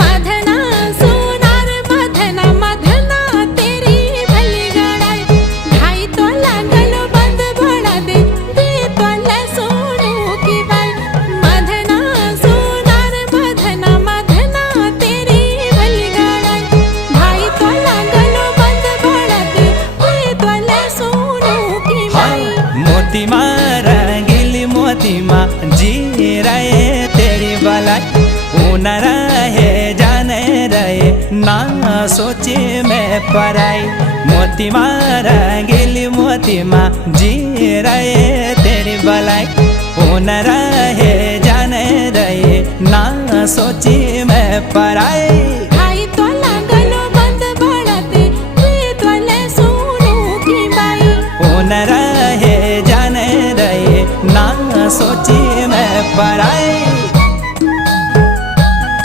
मधना सोनार मधना मधना तेरी भली गड़ाई ढाई तो लागलो बंद भड़ा दे तो ले सोनू की बाई। मधना सोनार मधना मधना तेरी भली गड़ाई ढाई तो लागलो बंद भड़ा दे तो ले सोनू की बाई। मोती मारा गिली मोती माँ जी रहे तेरी भलाई न रहे जाने रहे ना सोचे मैं पराई। मोती मारा गिली मोती माँ जी रहे तेरी भलाई न रहे जाने रहे ना सोचे मैं पराई।